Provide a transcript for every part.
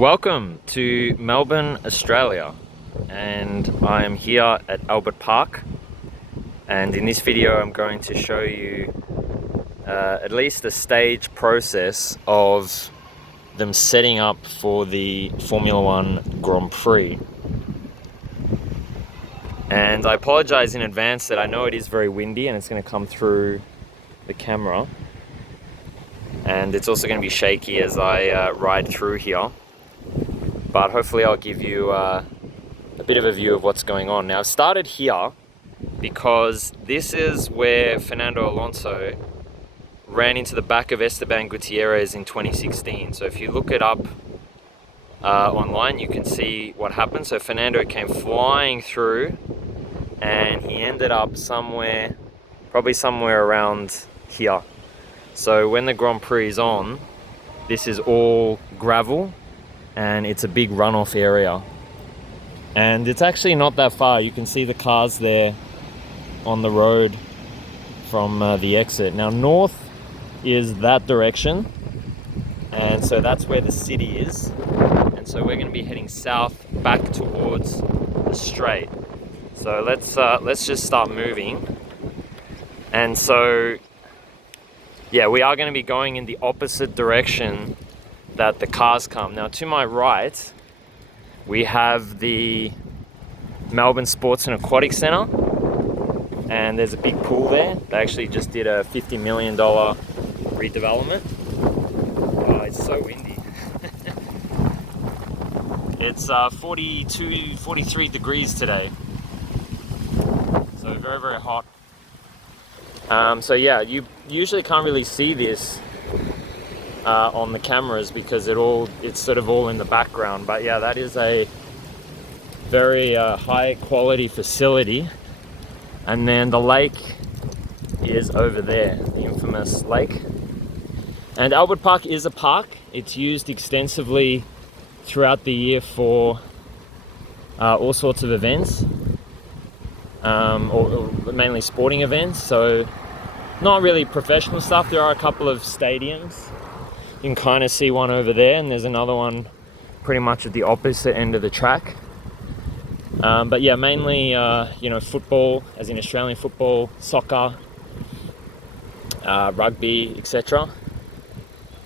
Welcome to Melbourne, Australia, and I am here at Albert Park, and in this video I'm going to show you at least a stage process of them setting up for the Formula One Grand Prix. And I apologize in advance that I know it is very windy and it's going to come through the camera, and it's also going to be shaky as I ride through here. But hopefully I'll give you a bit of a view of what's going on. Now, I've started here because this is where Fernando Alonso ran into the back of Esteban Gutierrez in 2016. So if you look it up online, you can see what happened. So Fernando came flying through and he ended up probably somewhere around here. So when the Grand Prix is on, this is all gravel and it's a big runoff area, and it's actually not that far. You can see the cars there on the road from the exit. Now north is that direction, and so that's where the city is, and so we're going to be heading south back towards the straight. So let's just start moving. And so yeah, we are going to be going in the opposite direction that the cars come. Now to my right we have the Melbourne Sports and Aquatic Centre, and there's a big pool there. They actually just did a $50 million redevelopment. It's so windy. It's 43 degrees today, so very, very hot. So yeah, you usually can't really see this on the cameras because it's sort of all in the background. But yeah, that is a very high quality facility. And then the lake is over there, the infamous lake. And Albert Park is a park. It's used extensively throughout the year for all sorts of events, or mainly sporting events. So not really professional stuff. There are a couple of stadiums. You can kind of see one over there, and there's another one pretty much at the opposite end of the track. But yeah, mainly football, as in Australian football, soccer, rugby, etc.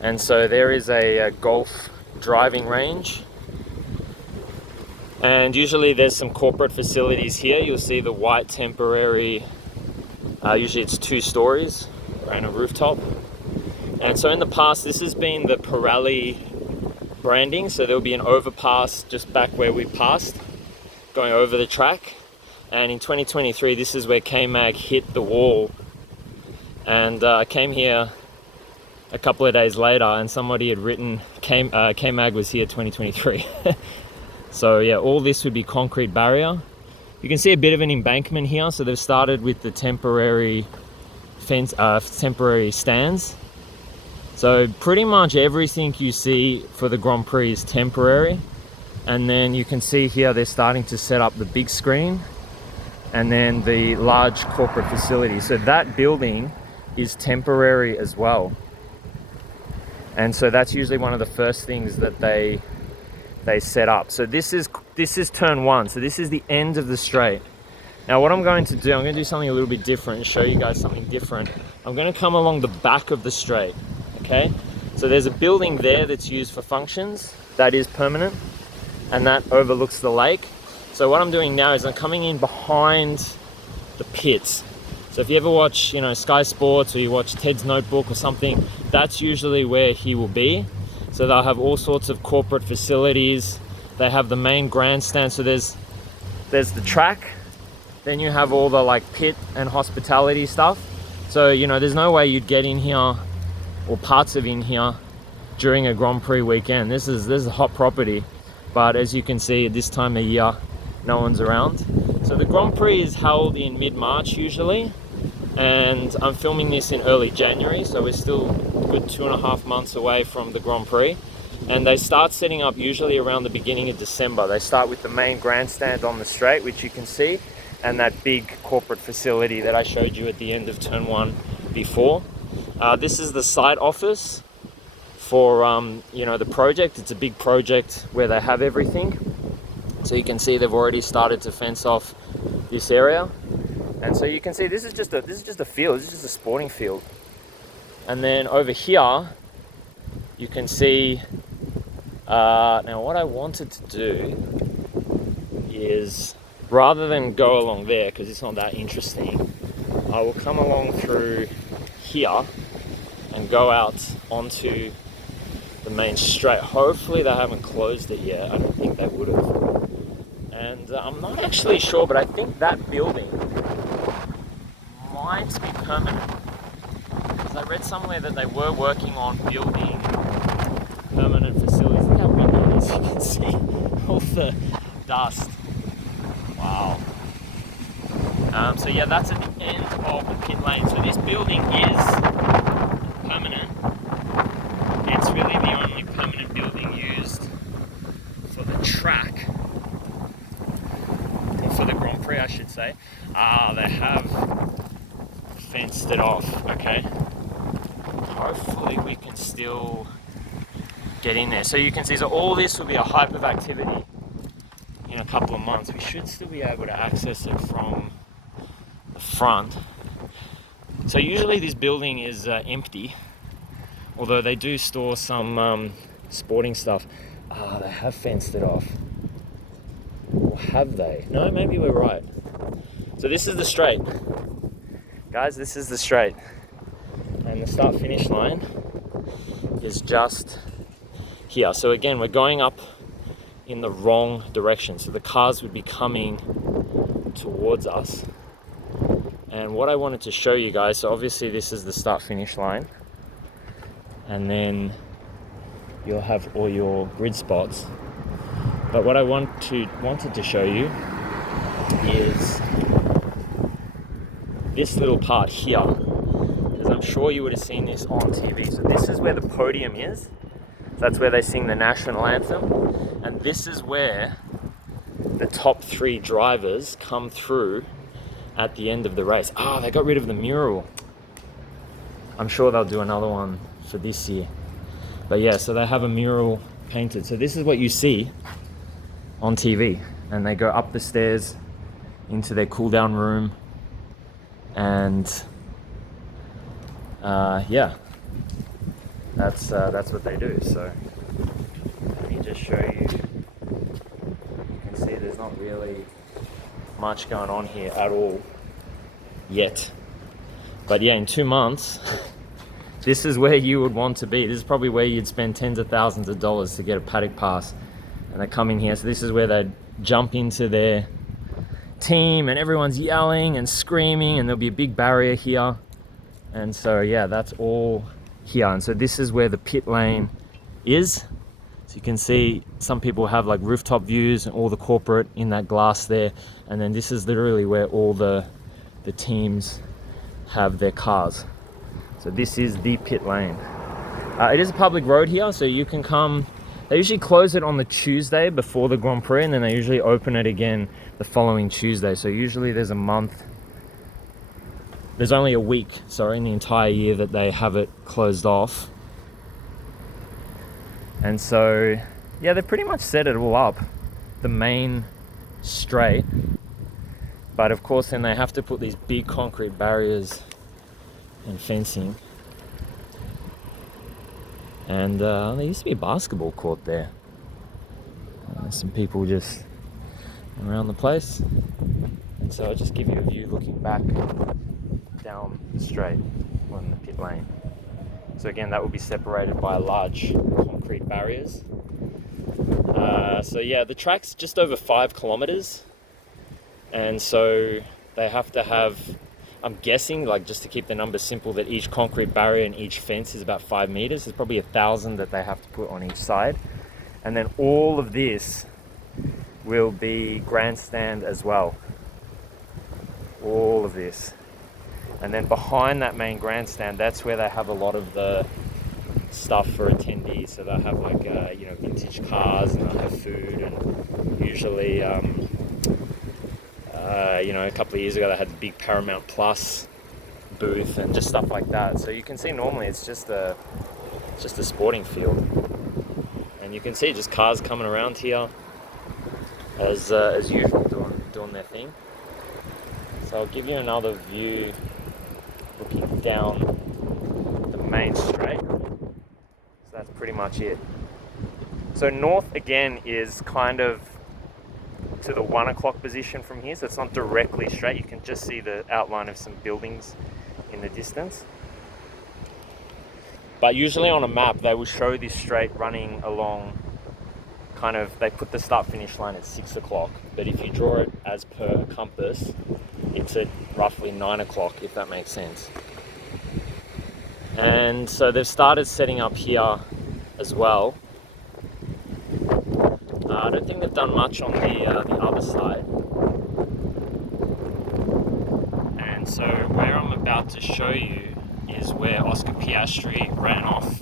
And so there is a golf driving range, and usually there's some corporate facilities here. You'll see the white temporary, usually it's 2 stories around a rooftop. And so in the past, this has been the Pirelli branding. So there'll be an overpass just back where we passed, going over the track. And in 2023, this is where K-Mag hit the wall. And I came here a couple of days later and somebody had written K-Mag was here 2023. So yeah, all this would be concrete barrier. You can see a bit of an embankment here. So they've started with the temporary fence, temporary stands. So pretty much everything you see for the Grand Prix is temporary. And then you can see here they're starting to set up the big screen and then the large corporate facility. So that building is temporary as well. And so that's usually one of the first things that they set up. So this is turn 1. So this is the end of the straight. Now what I'm going to do something a little bit different and show you guys something different. I'm going to come along the back of the straight. Okay, so there's a building there that's used for functions that is permanent, and that overlooks the lake. So what I'm doing now is I'm coming in behind the pits. So if you ever watch, Sky Sports, or you watch Ted's Notebook or something, that's usually where he will be. So they'll have all sorts of corporate facilities. They have the main grandstand. So there's the track, then you have all the pit and hospitality stuff. So there's no way you'd get in here, or parts of in here, during a Grand Prix weekend. This is a hot property, but as you can see at this time of year, no one's around. So the Grand Prix is held in mid-March usually, and I'm filming this in early January, so we're still a good 2.5 months away from the Grand Prix. And they start setting up usually around the beginning of December. They start with the main grandstand on the straight, which you can see, and that big corporate facility that I showed you at the end of turn 1 before. This is the site office for the project. It's a big project where they have everything. So you can see they've already started to fence off this area, and so you can see this is just a field. This is just a sporting field. And then over here you can see now what I wanted to do is, rather than go along there because it's not that interesting, I will come along through here and go out onto the main straight. Hopefully they haven't closed it yet. I don't think they would have. And I'm not actually sure, but I think that building might be permanent. Because I read somewhere that they were working on building permanent facilities. Look how windy it is. You can see all the dust. Wow. So yeah, that's at the end of the pit lane. So this building is permanent. It's really the only permanent building used for the track, or for the Grand Prix, I should say. They have fenced it off. Okay. Hopefully we can still get in there. So you can see, so all this will be a hype of activity in a couple of months. We should still be able to access it from the front. So usually this building is empty, although they do store some sporting stuff. They have fenced it off. Or have they? No, maybe we're right. So this is the straight. Guys, this is the straight. And the start finish line is just here. So again, we're going up in the wrong direction. So the cars would be coming towards us. And what I wanted to show you guys, so obviously this is the start finish line. And then you'll have all your grid spots. But what I wanted to show you is this little part here, because I'm sure you would have seen this on TV. So this is where the podium is. That's where they sing the national anthem. And this is where the top 3 drivers come through at the end of the race. They got rid of the mural. I'm sure they'll do another one for this year. But yeah, so they have a mural painted. So this is what you see on TV. And they go up the stairs into their cool down room. And yeah, that's what they do. So let me just show you. You can see there's not really much going on here at all yet. But yeah, in 2 months, this is where you would want to be. This is probably where you'd spend tens of thousands of dollars to get a paddock pass. And they come in here. So this is where they jump into their team and everyone's yelling and screaming, and there'll be a big barrier here. And so yeah, that's all here. And so this is where the pit lane is. So you can see some people have like rooftop views and all the corporate in that glass there. And then this is literally where all the teams have their cars. So this is the pit lane. It is a public road here, so you can come. They usually close it on the Tuesday before the Grand Prix, and then they usually open it again the following Tuesday. So usually there's only a week, in the entire year that they have it closed off. And so, yeah, they pretty much set it all up, the main straight. But of course, then they have to put these big concrete barriers and fencing. And there used to be a basketball court there. Some people just around the place. And so I'll just give you a view looking back down the straight on the pit lane. So again, that will be separated by large concrete barriers. So yeah, the track's just over 5 kilometers. And so they have to have, I'm guessing, like just to keep the numbers simple, that each concrete barrier and each fence is about 5 meters. There's probably 1,000 that they have to put on each side. And then all of this will be grandstand as well. All of this. And then behind that main grandstand, that's where they have a lot of the stuff for attendees. So they'll have like, vintage cars, and they'll have food, and usually, a couple of years ago they had the big Paramount Plus booth and just stuff like that. So you can see normally it's just a It's just a sporting field. And you can see just cars coming around here as usual, doing their thing. So I'll give you another view looking down the main straight. So that's pretty much it. So north again is kind of to the 1 o'clock position from here, so it's not directly straight. You can just see the outline of some buildings in the distance. But usually on a map they will show this straight running along kind of, they put the start finish line at 6 o'clock, but if you draw it as per a compass, it's at roughly 9 o'clock, if that makes sense. And so they've started setting up here as well. I don't think they've done much on the other side. And so where I'm about to show you is where Oscar Piastri ran off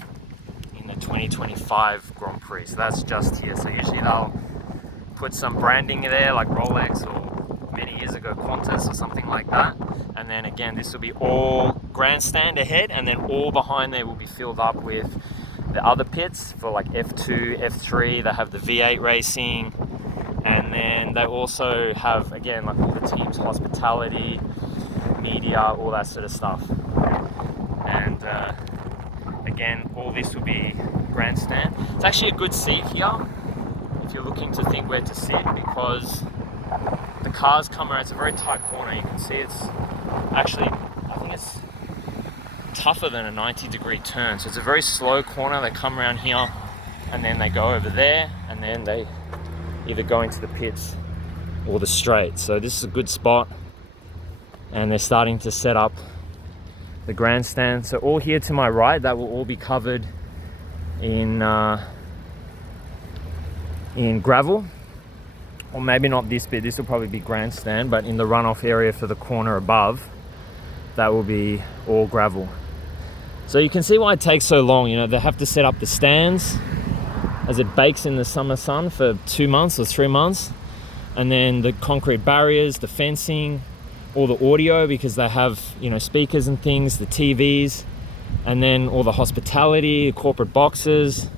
in the 2025 Grand Prix. So that's just here. So usually they'll put some branding there like Rolex or many years ago Qantas or something like that. And then again, this will be all grandstand ahead, and then all behind there will be filled up with the other pits for like F2, F3. They have the V8 racing, and then they also have, again, like all the teams, hospitality, media, all that sort of stuff. And again, all this will be grandstand. It's actually a good seat here if you're looking to think where to sit, because the cars come around. It's a very tight corner. You can see it's actually, I think it's tougher than a 90-degree turn. So it's a very slow corner. They come around here and then they go over there, and then they either go into the pits or the straight. So this is a good spot, and they're starting to set up the grandstand. So all here to my right, that will all be covered in gravel, or maybe not this bit. This will probably be grandstand, but in the runoff area for the corner above, that will be all gravel. So you can see why it takes so long. You know, they have to set up the stands as it bakes in the summer sun for 2 months or 3 months, and then the concrete barriers, the fencing, all the audio, because they have, you know, speakers and things, the TVs, and then all the hospitality, corporate boxes.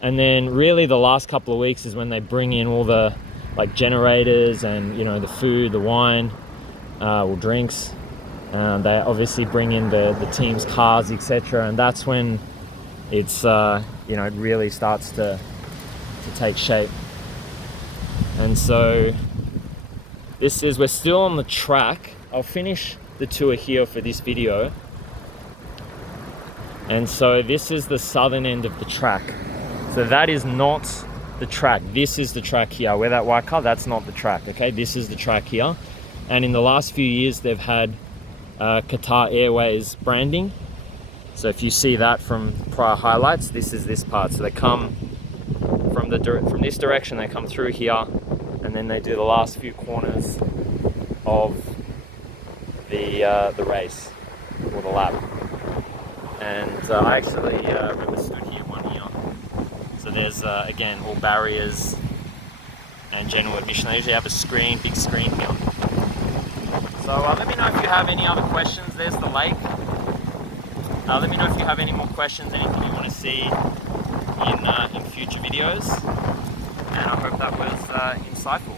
And then really the last couple of weeks is when they bring in all the like generators and, you know, the food, the wine, or drinks. They obviously bring in the team's cars, etc., and that's when it's you know, it really starts to take shape. And so this is, we're still on the track. I'll finish the tour here for this video. And so this is the southern end of the track. So that is not the track. This is the track here. Where that white car, that's not the track, okay? This is the track here. And in the last few years, they've had Qatar Airways branding. So if you see that from prior highlights, this is this part. So they come from this direction, they come through here, and then they do the last few corners of the race, or the lap. And I actually remember stood here one year. So there's again, all barriers and general admission. They usually have a screen, big screen here. So let me know if you have any other questions. There's the lake. Let me know if you have any more questions, anything you want to see in future videos. And I hope that was insightful.